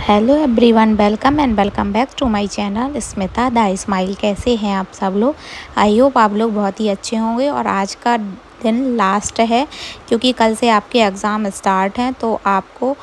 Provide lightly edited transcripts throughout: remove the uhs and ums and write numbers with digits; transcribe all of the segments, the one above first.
Hello everyone, welcome back to my channel Smita the smile. कैसे हैं आप सब लोग? आई होप आप लोग बहुत ही अच्छे होंगे। और आज का दिन लास्ट है क्योंकि कल से आपके एग्ज़ाम स्टार्ट हैं। तो आपको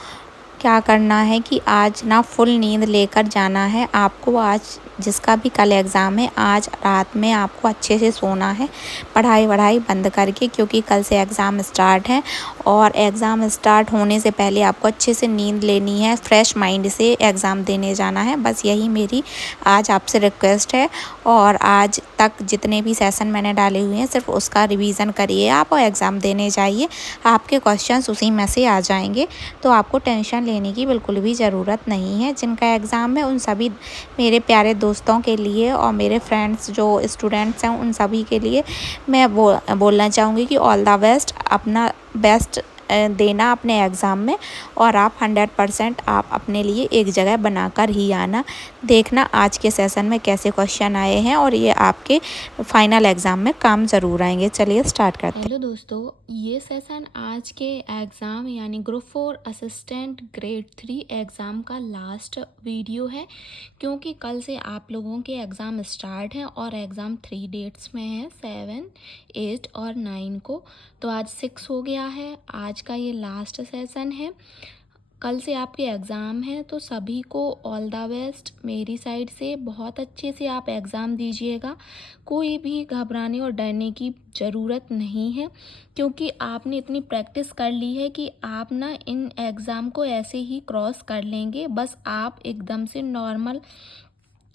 क्या करना है कि आज ना फुल नींद लेकर जाना है आपको। आज जिसका भी कल एग्ज़ाम है, आज रात में आपको अच्छे से सोना है, पढ़ाई बंद करके, क्योंकि कल से एग्ज़ाम स्टार्ट है। और एग्ज़ाम स्टार्ट होने से पहले आपको अच्छे से नींद लेनी है, फ्रेश माइंड से एग्ज़ाम देने जाना है। बस यही मेरी आज आपसे रिक्वेस्ट है। और आज तक जितने भी सेशन मैंने डाले हुए हैं, सिर्फ उसका रिवीज़न करिए आप और एग्ज़ाम देने जाइए। आपके क्वेश्चंस उसी में से आ जाएंगे, तो आपको टेंशन लेने की बिल्कुल भी ज़रूरत नहीं है। जिनका एग्ज़ाम है उन सभी मेरे प्यारे दोस्तों के लिए और मेरे फ्रेंड्स जो स्टूडेंट्स हैं उन सभी के लिए मैं बोलना चाहूँगी कि ऑल द बेस्ट। अपना बेस्ट देना अपने एग्ज़ाम में, और आप 100% आप अपने लिए एक जगह बनाकर ही आना। देखना आज के सेशन में कैसे क्वेश्चन आए हैं, और ये आपके फाइनल एग्ज़ाम में काम ज़रूर आएंगे। चलिए स्टार्ट करते हैं। हेलो दोस्तों, ये सेशन आज के एग्ज़ाम यानी ग्रुप 4 असिस्टेंट ग्रेड 3 एग्ज़ाम का लास्ट वीडियो है, क्योंकि कल से आप लोगों के एग्ज़ाम स्टार्ट हैं और एग्ज़ाम 3 डेट्स में है, 7, 8 और 9 को। तो आज 6 हो गया है, आज का ये लास्ट सेशन है। कल से आपके एग्ज़ाम हैं, तो सभी को ऑल द बेस्ट मेरी साइड से। बहुत अच्छे से आप एग्ज़ाम दीजिएगा, कोई भी घबराने और डरने की ज़रूरत नहीं है, क्योंकि आपने इतनी प्रैक्टिस कर ली है कि आप ना इन एग्ज़ाम को ऐसे ही क्रॉस कर लेंगे। बस आप एकदम से नॉर्मल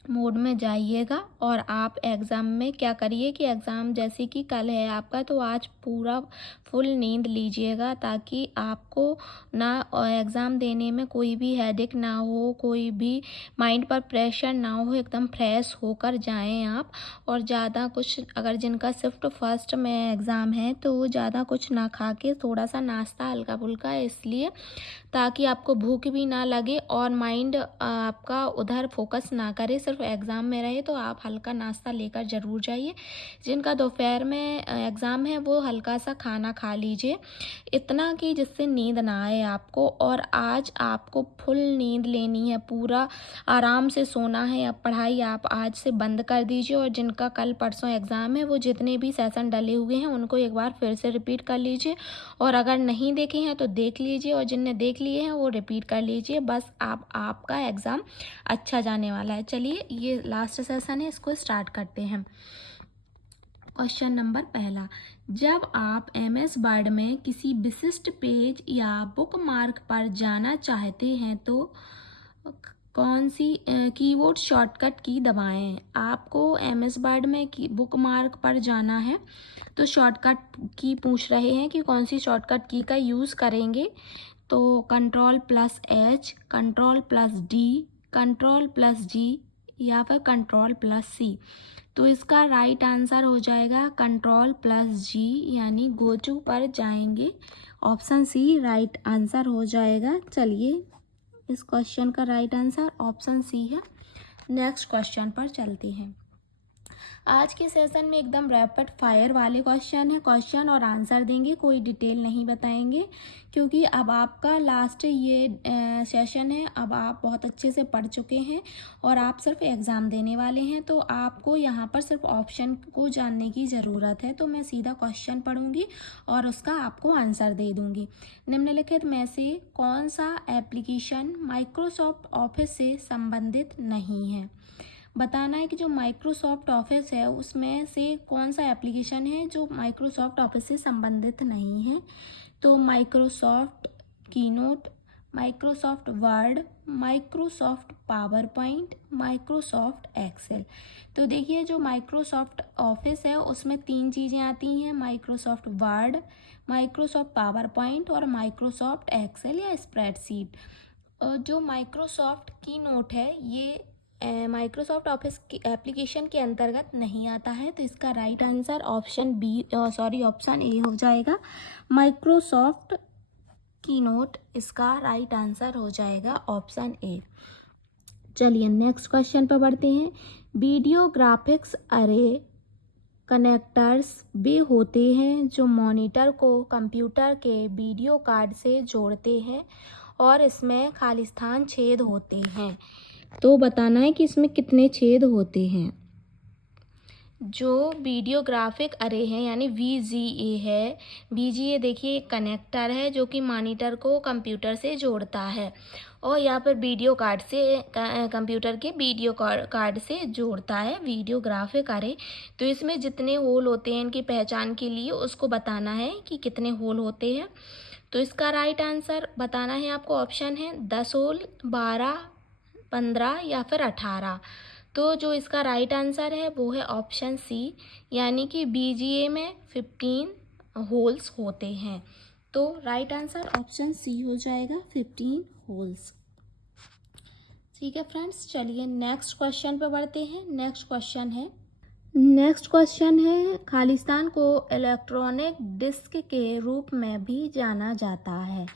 मोड में जाइएगा और आप एग्ज़ाम में क्या करिए कि एग्ज़ाम जैसे कि कल है आपका, तो आज पूरा फुल नींद लीजिएगा, ताकि आपको ना एग्ज़ाम देने में कोई भी हेडेक ना हो, कोई भी माइंड पर प्रेशर ना हो, एकदम फ्रेश होकर जाएं आप। और ज़्यादा कुछ, अगर जिनका शिफ्ट फर्स्ट में एग्ज़ाम है तो वो ज़्यादा कुछ ना खा के थोड़ा सा नाश्ता हल्का फुल्का, इसलिए ताकि आपको भूख भी ना लगे और माइंड आपका उधर फोकस ना करे, सिर्फ एग्ज़ाम में रहे। तो आप हल्का नाश्ता लेकर ज़रूर जाइए। जिनका दोपहर में एग्ज़ाम है वो हल्का सा खाना खा लीजिए, इतना कि जिससे नींद ना आए आपको। और आज आपको फुल नींद लेनी है, पूरा आराम से सोना है। अब पढ़ाई आप आज से बंद कर दीजिए, और जिनका कल परसों एग्ज़ाम है वो जितने भी सेशन डले हुए हैं उनको एक बार फिर से रिपीट कर लीजिए, और अगर नहीं देखे हैं तो देख लीजिए, और जिनने देख लिए हैं वो रिपीट कर लीजिए। बस आपका एग्ज़ाम अच्छा जाने वाला है। चलिए, ये लास्ट सेशन है, इसको स्टार्ट करते हैं। क्वेश्चन नंबर पहला, जब आप MS वर्ड में किसी विशिष्ट पेज या बुक मार्क पर जाना चाहते हैं तो कौन सी कीबोर्ड शॉर्टकट की दबाएं? आपको MS वर्ड में बुक मार्क पर जाना है, तो शॉर्टकट की पूछ रहे हैं कि कौन सी शॉर्टकट की का यूज़ करेंगे। तो Ctrl+H, Ctrl+D, Ctrl+G या फिर Ctrl+C। तो इसका राइट आंसर हो जाएगा Ctrl+G, यानी गो टू पर जाएंगे। ऑप्शन सी राइट आंसर हो जाएगा। चलिए, इस क्वेश्चन का राइट आंसर ऑप्शन सी है। नेक्स्ट क्वेश्चन पर चलते हैं। आज के सेशन में एकदम रैपिड फायर वाले क्वेश्चन है, क्वेश्चन और आंसर देंगे, कोई डिटेल नहीं बताएंगे, क्योंकि अब आपका लास्ट ये सेशन है। अब आप बहुत अच्छे से पढ़ चुके हैं और आप सिर्फ एग्ज़ाम देने वाले हैं, तो आपको यहाँ पर सिर्फ ऑप्शन को जानने की ज़रूरत है। तो मैं सीधा क्वेश्चन पढ़ूंगी और उसका आपको आंसर दे दूंगी। निम्नलिखित में से कौन सा एप्लीकेशन माइक्रोसॉफ्ट ऑफिस से संबंधित नहीं है? बताना है कि जो माइक्रोसॉफ्ट ऑफिस है उसमें से कौन सा एप्लीकेशन है जो माइक्रोसॉफ्ट ऑफिस से संबंधित नहीं है। तो Microsoft Keynote, Microsoft Word, Microsoft PowerPoint, Microsoft Excel. तो देखिए, जो माइक्रोसॉफ्ट ऑफिस है उसमें 3 चीज़ें आती हैं, Microsoft Word, Microsoft power point और माइक्रोसॉफ्ट एक्सेल या स्प्रेडशीट। जो माइक्रोसॉफ्ट कीनोट है ये माइक्रोसॉफ्ट ऑफिस की एप्लीकेशन के अंतर्गत नहीं आता है, तो इसका राइट आंसर ऑप्शन ए हो जाएगा, माइक्रोसॉफ्ट कीनोट। इसका राइट आंसर हो जाएगा ऑप्शन ए। चलिए, नेक्स्ट क्वेश्चन पर बढ़ते हैं। वीडियो ग्राफिक्स अरे कनेक्टर्स वे होते हैं जो मॉनिटर को कंप्यूटर के वीडियो कार्ड से जोड़ते हैं और इसमें खालिस्तान छेद होते हैं। तो बताना है कि इसमें कितने छेद होते हैं। जो वीडियोग्राफिक अरे है यानी VGA है, VGA देखिए एक कनेक्टर है जो कि मॉनिटर को कंप्यूटर से जोड़ता है और यहाँ पर वीडियो कार्ड से कंप्यूटर के वीडियो कार्ड से जोड़ता है वीडियोग्राफिक अरे। तो इसमें जितने होल होते हैं इनकी पहचान के लिए उसको बताना है कि कितने होल होते हैं। तो इसका राइट आंसर बताना है आपको। ऑप्शन है 10 होल, 12, 15 या फिर 18। तो जो इसका राइट आंसर है वो है ऑप्शन सी, यानी कि VGA में 15 होल्स होते हैं। तो राइट आंसर ऑप्शन सी हो जाएगा, 15 होल्स। ठीक है फ्रेंड्स, चलिए नेक्स्ट क्वेश्चन पे बढ़ते हैं। नेक्स्ट क्वेश्चन है खालिस्तान को इलेक्ट्रॉनिक डिस्क के रूप में भी जाना जाता है।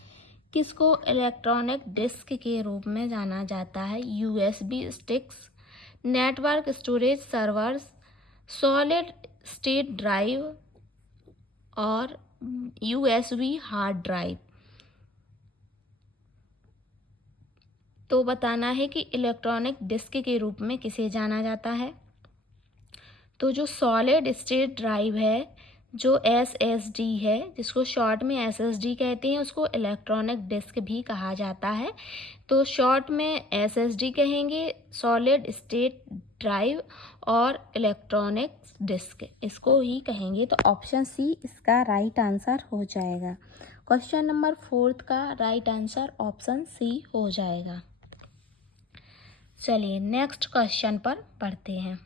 किसको इलेक्ट्रॉनिक डिस्क के रूप में जाना जाता है? USB sticks, network storage servers, solid state drive और USB हार्ड ड्राइव। तो बताना है कि इलेक्ट्रॉनिक डिस्क के रूप में किसे जाना जाता है। तो जो सॉलिड स्टेट ड्राइव है, जो SSD है, जिसको शॉर्ट में SSD कहते हैं, उसको इलेक्ट्रॉनिक डिस्क भी कहा जाता है। तो शॉर्ट में SSD कहेंगे, सॉलिड स्टेट ड्राइव और इलेक्ट्रॉनिक डिस्क इसको ही कहेंगे। तो ऑप्शन सी इसका राइट आंसर हो जाएगा। क्वेश्चन नंबर 4 का राइट आंसर ऑप्शन सी हो जाएगा। चलिए नेक्स्ट क्वेश्चन पर बढ़ते हैं।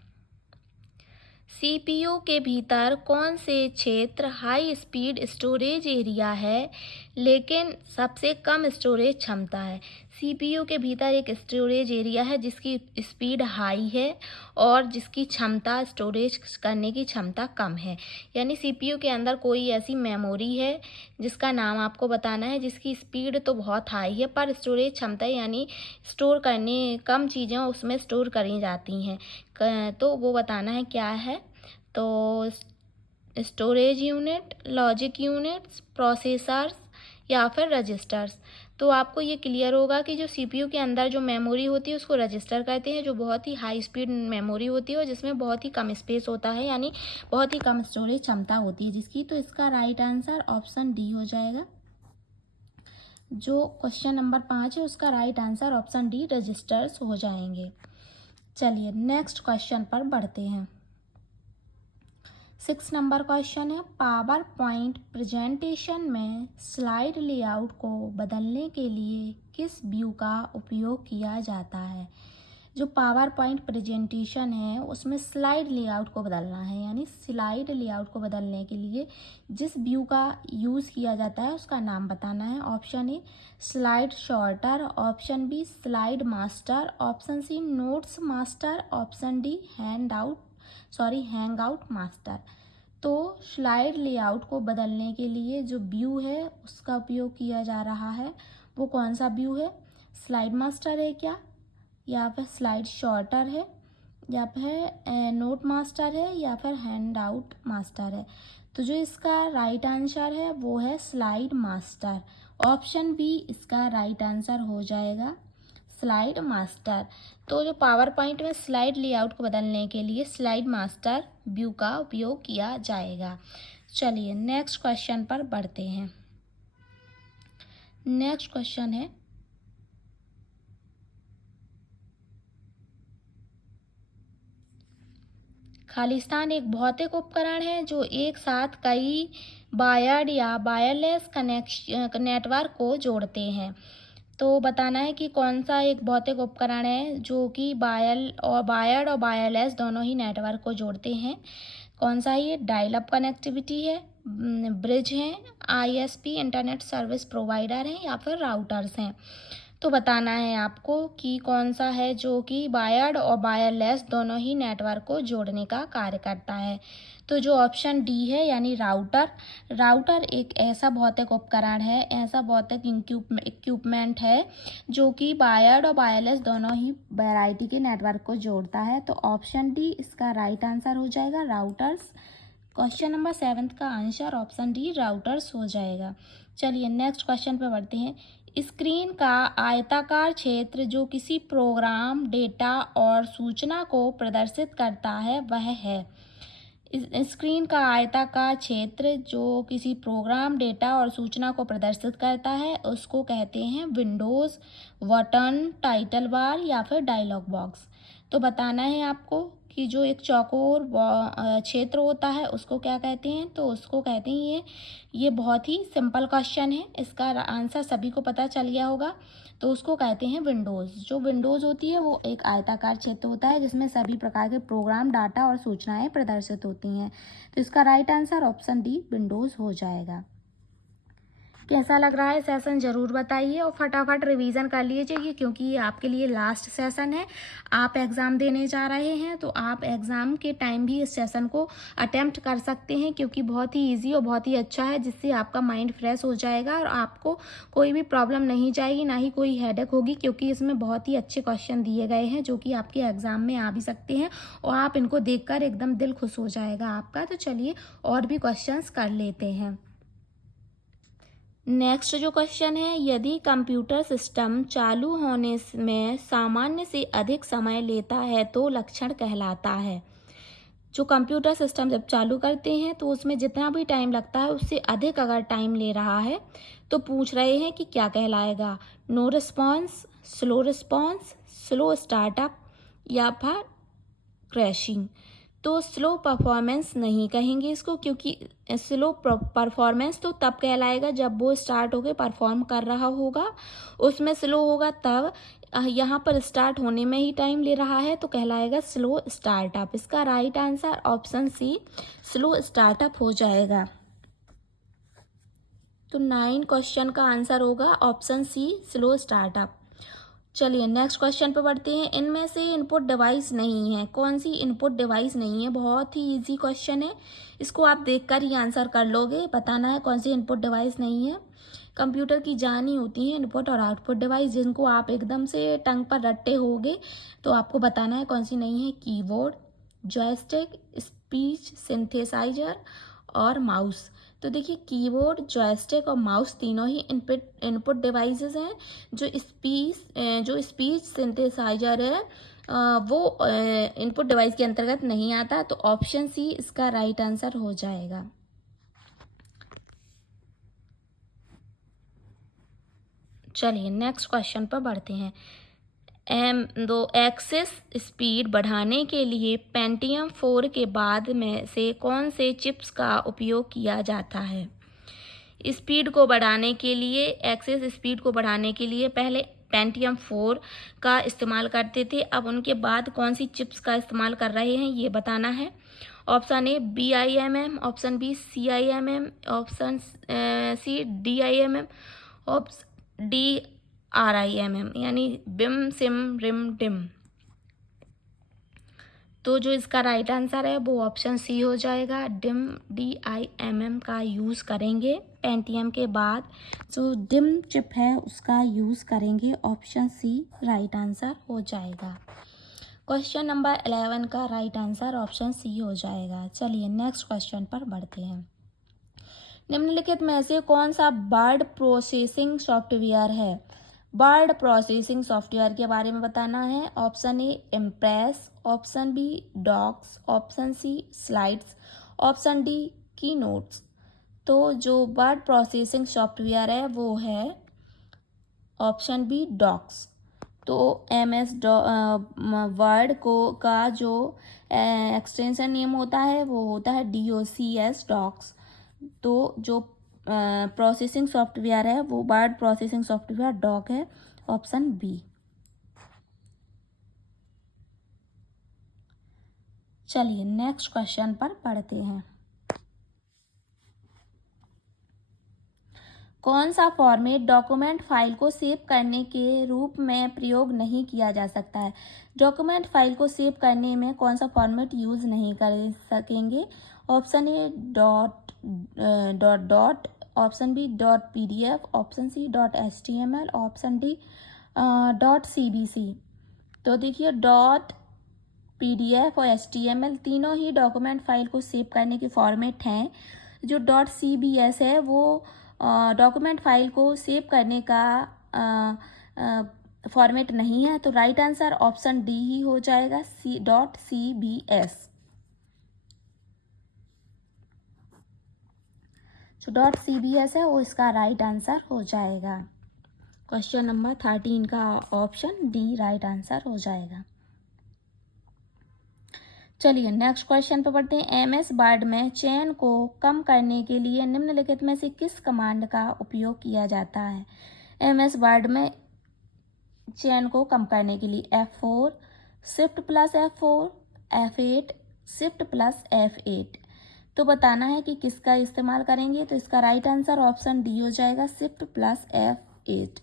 CPU के भीतर कौन से क्षेत्र हाई स्पीड स्टोरेज एरिया है लेकिन सबसे कम स्टोरेज क्षमता है? CPU के भीतर एक स्टोरेज एरिया है जिसकी स्पीड हाई है और जिसकी क्षमता स्टोरेज करने की क्षमता कम है। यानी CPU के अंदर कोई ऐसी मेमोरी है जिसका नाम आपको बताना है, जिसकी स्पीड तो बहुत हाई है पर स्टोरेज क्षमता यानी स्टोर करने कम चीज़ें उसमें स्टोर करी जाती हैं। तो वो बताना है क्या है। तो storage unit, logic units, processors या फिर रजिस्टर्स। तो आपको ये क्लियर होगा कि जो CPU के अंदर जो मेमोरी होती है उसको रजिस्टर कहते हैं, जो बहुत ही हाई स्पीड मेमोरी होती है और जिसमें बहुत ही कम स्पेस होता है, यानी बहुत ही कम स्टोरेज क्षमता होती है जिसकी। तो इसका राइट आंसर ऑप्शन डी हो जाएगा। जो क्वेश्चन नंबर 5 है उसका right answer option D registers हो जाएंगे। चलिए नेक्स्ट क्वेश्चन पर बढ़ते हैं। 6 नंबर क्वेश्चन है, पावर पॉइंट प्रेजेंटेशन में स्लाइड लेआउट को बदलने के लिए किस व्यू का उपयोग किया जाता है? जो पावर पॉइंट प्रेजेंटेशन है उसमें स्लाइड लेआउट को बदलना है, यानी स्लाइड लेआउट को बदलने के लिए जिस व्यू का यूज़ किया जाता है उसका नाम बताना है। Option A slide sorter, option B slide master, option C notes master, option D handout master. तो स्लाइड लेआउट को बदलने के लिए जो व्यू है उसका उपयोग किया जा रहा है वो कौन सा व्यू है? स्लाइड मास्टर है क्या, या फिर स्लाइड शॉर्टर है, या फिर नोट मास्टर है, या फिर हैंड आउट मास्टर है? तो जो इसका राइट आंसर है वो है स्लाइड मास्टर। ऑप्शन बी इसका राइट आंसर हो जाएगा, स्लाइड मास्टर। तो जो पावर पॉइंट में स्लाइड लेआउट को बदलने के लिए स्लाइड मास्टर व्यू का उपयोग किया जाएगा। चलिए नेक्स्ट क्वेश्चन पर बढ़ते हैं। नेक्स्ट क्वेश्चन है, खालिस्तान एक भौतिक उपकरण है जो एक साथ कई वायर्ड या वायरलेस नेटवर्क को जोड़ते हैं। तो बताना है कि कौन सा एक भौतिक उपकरण है जो कि वायर्ड और वायरलेस दोनों ही नेटवर्क को जोड़ते हैं। कौन सा ये? डायल अप कनेक्टिविटी है, ब्रिज है, ISP इंटरनेट सर्विस प्रोवाइडर है, या फिर राउटर्स हैं। तो बताना है आपको कि कौन सा है जो कि वायर्ड और वायरलेस दोनों ही नेटवर्क को जोड़ने का कार्य करता है। तो जो ऑप्शन डी है यानी राउटर एक ऐसा भौतिक उपकरण है, ऐसा भौतिक इक्विपमेंट है जो कि वायर्ड और वायरलेस दोनों ही वैरायटी के नेटवर्क को जोड़ता है। तो ऑप्शन डी इसका राइट आंसर हो जाएगा, राउटर्स। क्वेश्चन नंबर 7 का आंसर ऑप्शन डी राउटर्स हो जाएगा। चलिए नेक्स्ट क्वेश्चन पे बढ़ते हैं। स्क्रीन का आयताकार क्षेत्र जो किसी प्रोग्राम, डेटा और सूचना को प्रदर्शित करता है वह है। स्क्रीन का आयताकार क्षेत्र जो किसी प्रोग्राम, डेटा और सूचना को प्रदर्शित करता है उसको कहते हैं विंडोज़, बटन, टाइटल बार या फिर डायलॉग बॉक्स। तो बताना है आपको कि जो एक चौकोर क्षेत्र होता है उसको क्या कहते हैं, तो उसको कहते हैं ये बहुत ही सिंपल क्वेश्चन है, इसका आंसर सभी को पता चल गया होगा। तो उसको कहते हैं विंडोज़। जो विंडोज़ होती है वो एक आयताकार क्षेत्र होता है जिसमें सभी प्रकार के प्रोग्राम, डाटा और सूचनाएं प्रदर्शित होती हैं। तो इसका right answer option D Windows हो जाएगा। कैसा लग रहा है सेशन ज़रूर बताइए और फटाफट रिवीजन कर लीजिए क्योंकि ये आपके लिए लास्ट सेशन है। आप एग्ज़ाम देने जा रहे हैं तो आप एग्ज़ाम के टाइम भी इस सेशन को अटेम्प्ट कर सकते हैं क्योंकि बहुत ही इजी और बहुत ही अच्छा है, जिससे आपका माइंड फ्रेश हो जाएगा और आपको कोई भी प्रॉब्लम नहीं जाएगी, ना ही कोई हेडेक होगी, क्योंकि इसमें बहुत ही अच्छे क्वेश्चन दिए गए हैं जो कि आपके एग्ज़ाम में आ भी सकते हैं और आप इनको देखकर एकदम दिल खुश हो जाएगा आपका। तो चलिए और भी क्वेश्चंस कर लेते हैं। नेक्स्ट जो क्वेश्चन है, यदि कंप्यूटर सिस्टम चालू होने में सामान्य से अधिक समय लेता है तो लक्षण कहलाता है। जो कंप्यूटर सिस्टम जब चालू करते हैं तो उसमें जितना भी टाइम लगता है उससे अधिक अगर टाइम ले रहा है तो पूछ रहे हैं कि क्या कहलाएगा। No response, slow response, slow startup या फिर क्रैशिंग। तो स्लो परफॉर्मेंस नहीं कहेंगे इसको, क्योंकि स्लो परफॉर्मेंस तो तब कहलाएगा जब वो स्टार्ट होके परफॉर्म कर रहा होगा, उसमें स्लो होगा तब। यहाँ पर स्टार्ट होने में ही टाइम ले रहा है तो कहलाएगा स्लो स्टार्टअप। इसका right answer option C slow startup हो जाएगा। तो 9 क्वेश्चन का आंसर होगा ऑप्शन सी स्लो स्टार्टअप। चलिए नेक्स्ट क्वेश्चन पे बढ़ते हैं। इनमें से इनपुट डिवाइस नहीं है, कौन सी इनपुट डिवाइस नहीं है? बहुत ही इजी क्वेश्चन है, इसको आप देखकर ही आंसर कर लोगे। बताना है कौन सी इनपुट डिवाइस नहीं है। कंप्यूटर की जान ही होती है इनपुट और आउटपुट डिवाइस, जिनको आप एकदम से टंग पर रट्टे होगे। तो आपको बताना है कौन सी नहीं है। कीबोर्ड, जॉयस्टिक, स्पीच सिंथेसाइजर और माउस। तो देखिए कीबोर्ड, जॉयस्टिक और माउस तीनों ही इनपुट डिवाइसेस हैं। जो स्पीच सिंथेसाइजर है वो इनपुट डिवाइस के अंतर्गत नहीं आता। तो ऑप्शन सी इसका राइट आंसर हो जाएगा। चलिए नेक्स्ट क्वेश्चन पर बढ़ते हैं। एक्सेस स्पीड बढ़ाने के लिए पेंटियम 4 के बाद में से कौन से चिप्स का उपयोग किया जाता है? स्पीड को बढ़ाने के लिए, एक्सेस स्पीड को बढ़ाने के लिए पहले पेंटियम 4 का इस्तेमाल करते थे, अब उनके बाद कौन सी चिप्स का इस्तेमाल कर रहे हैं ये बताना है। Option A BIMM, option B CIMM, option C DIMM, option D RIMM यानी बिम सिम रिम डिम। तो जो इसका राइट आंसर है वो ऑप्शन सी हो जाएगा। डिम DIMM का यूज़ करेंगे पेंटियम के बाद, जो डिम चिप है उसका यूज़ करेंगे। ऑप्शन सी राइट आंसर हो जाएगा। क्वेश्चन नंबर 11 का राइट आंसर ऑप्शन सी हो जाएगा। चलिए नेक्स्ट क्वेश्चन पर बढ़ते हैं। निम्नलिखित में से कौन सा वर्ड प्रोसेसिंग सॉफ्टवेयर है? वर्ड प्रोसेसिंग सॉफ्टवेयर के बारे में बताना है। Option A impress, option B docs, option C slides, option D keynotes. तो जो वर्ड प्रोसेसिंग सॉफ्टवेयर है वो है ऑप्शन बी डॉक्स। तो MS वर्ड का जो एक्सटेंशन नेम होता है वो होता है DOCS डॉक्स। तो जो प्रोसेसिंग सॉफ्टवेयर है वो वर्ड प्रोसेसिंग सॉफ्टवेयर डॉक है। Option B. चलिए नेक्स्ट क्वेश्चन पर पढ़ते हैं। कौन सा फॉर्मेट डॉक्यूमेंट फाइल को सेव करने के रूप में प्रयोग नहीं किया जा सकता है? डॉक्यूमेंट फाइल को सेव करने में कौन सा फॉर्मेट यूज़ नहीं कर सकेंगे? Option A dot, option B .PDF, option C .HTML, option D .CBC। तो देखिए .PDF और HTML तीनों ही डॉक्यूमेंट फाइल को सेव करने के फॉर्मेट हैं। जो .CBS है वो डॉक्यूमेंट फाइल को सेव करने का फॉर्मेट नहीं है, तो राइट आंसर ऑप्शन डी ही हो जाएगा, .cbs। जो .cbs है वो इसका राइट आंसर हो जाएगा। क्वेश्चन नंबर 13 का ऑप्शन डी राइट आंसर हो जाएगा। चलिए नेक्स्ट क्वेश्चन पे बढ़ते हैं। MS वर्ड में चयन को कम करने के लिए निम्नलिखित में से किस कमांड का उपयोग किया जाता है? MS वर्ड में चयन को कम करने के लिए F4, shift plus F4, F8, shift plus F8। तो बताना है कि किसका इस्तेमाल करेंगे, तो इसका राइट आंसर ऑप्शन डी हो जाएगा, शिफ्ट प्लस F8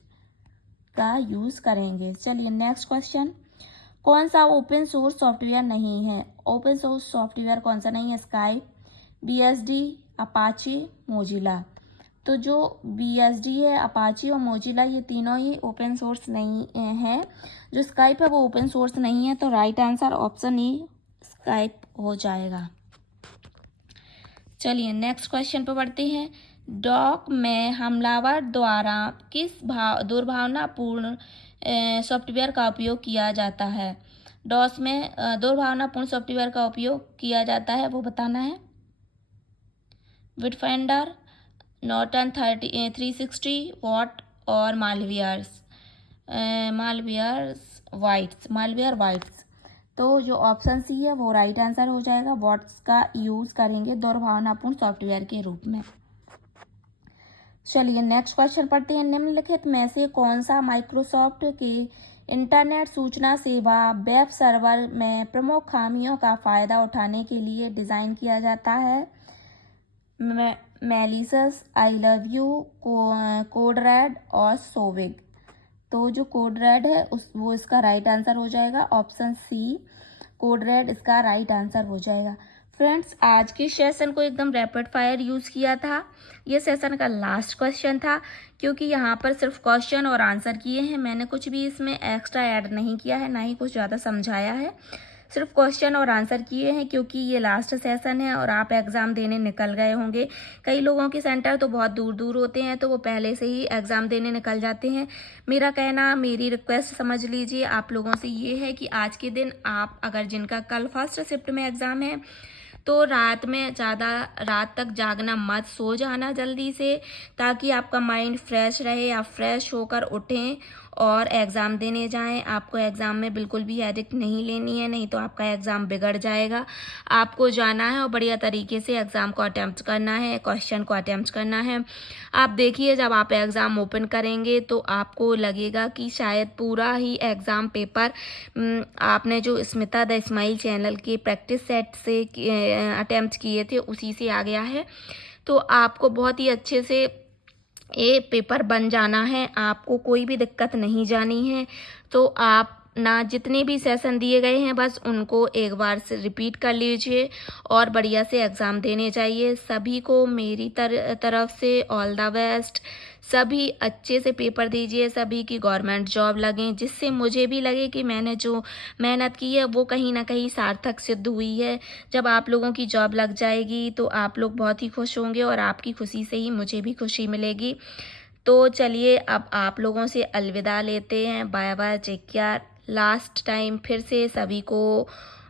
का यूज़ करेंगे। चलिए नेक्स्ट क्वेश्चन। कौन सा ओपन सोर्स सॉफ्टवेयर नहीं है? ओपन सोर्स सॉफ्टवेयर कौन सा नहीं है? Skype, BSD, Apache, Mozilla. तो जो BSD है, अपाचे और मोजिला, ये तीनों ही ओपन सोर्स नहीं है। जो स्काइप है वो ओपन सोर्स नहीं है, तो right answer option E Skype हो जाएगा। चलिए नेक्स्ट क्वेश्चन पर बढ़ते हैं। डॉक में हमलावर द्वारा किस दुर्भावनापूर्ण सॉफ्टवेयर का उपयोग किया जाता है? डॉस में दुर्भावनापूर्ण सॉफ्टवेयर का उपयोग किया जाता है, वो बताना है। बिटफाइंडर, नॉर्टन 360 वॉट और मालवेयर वाइट्स। तो जो ऑप्शन सी है वो राइट आंसर हो जाएगा। वॉट्स का यूज़ करेंगे दुर्भावनापूर्ण सॉफ्टवेयर के रूप में। चलिए नेक्स्ट क्वेश्चन पढ़ते हैं। निम्नलिखित में से कौन सा माइक्रोसॉफ्ट के इंटरनेट सूचना सेवा वेब सर्वर में प्रमुख खामियों का फ़ायदा उठाने के लिए डिज़ाइन किया जाता है? मेलिसस, I love you, code red और सोविग। तो जो कोड रेड है वो इसका राइट आंसर हो जाएगा, ऑप्शन सी कोड रेड इसका राइट आंसर हो जाएगा। फ्रेंड्स, आज के सेशन को एकदम रैपिड फायर यूज़ किया था। ये सेशन का लास्ट क्वेश्चन था, क्योंकि यहाँ पर सिर्फ क्वेश्चन और आंसर किए हैं। मैंने कुछ भी इसमें एक्स्ट्रा ऐड नहीं किया है, ना ही कुछ ज़्यादा समझाया है। सिर्फ क्वेश्चन और आंसर किए हैं, क्योंकि ये लास्ट सेशन है और आप एग्ज़ाम देने निकल गए होंगे। कई लोगों के सेंटर तो बहुत दूर दूर होते हैं, तो वो पहले से ही एग्ज़ाम देने निकल जाते हैं। मेरी रिक्वेस्ट समझ लीजिए आप लोगों से ये है कि आज के दिन आप अगर जिनका कल फर्स्ट शिफ्ट में एग्ज़ाम है, तो रात में ज़्यादा रात तक जागना मत, सो जाना जल्दी से, ताकि आपका माइंड फ्रेश रहे। आप फ्रेश होकर उठें और एग्ज़ाम देने जाएं। आपको एग्ज़ाम में बिल्कुल भी हेडेक नहीं लेनी है, नहीं तो आपका एग्ज़ाम बिगड़ जाएगा। आपको जाना है और बढ़िया तरीके से एग्ज़ाम को अटैम्प्ट करना है, क्वेश्चन को अटैम्प्ट करना है। आप देखिए, जब आप एग्ज़ाम ओपन करेंगे तो आपको लगेगा कि शायद पूरा ही एग्ज़ाम पेपर आपने जो स्मिता द स्माइल चैनल के प्रैक्टिस सेट से अटैम्प्ट किए थे उसी से आ गया है। तो आपको बहुत ही अच्छे से ये पेपर बन जाना है, आपको कोई भी दिक्कत नहीं जानी है। तो आप ना जितने भी सेशन दिए गए हैं बस उनको एक बार से रिपीट कर लीजिए और बढ़िया से एग्ज़ाम देने जाइए। सभी को मेरी तरफ से ऑल द बेस्ट। सभी अच्छे से पेपर दीजिए, सभी की गवर्नमेंट जॉब लगें, जिससे मुझे भी लगे कि मैंने जो मेहनत की है वो कहीं ना कहीं सार्थक सिद्ध हुई है। जब आप लोगों की जॉब लग जाएगी तो आप लोग बहुत ही खुश होंगे और आपकी खुशी से ही मुझे भी खुशी मिलेगी। तो चलिए अब आप लोगों से अलविदा लेते हैं। Bye bye, take care. Last time फिर से सभी को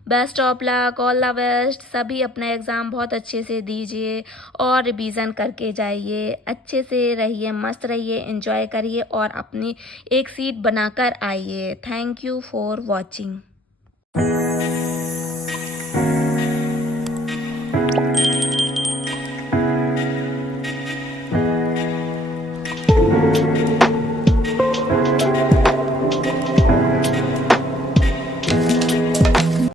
best of luck, all the best. सभी अपना एग्ज़ाम बहुत अच्छे से दीजिए और रिवीजन करके जाइए। अच्छे से रहिए, मस्त रहिए, एंजॉय करिए और अपनी एक सीट बनाकर आइए। Thank you for watching.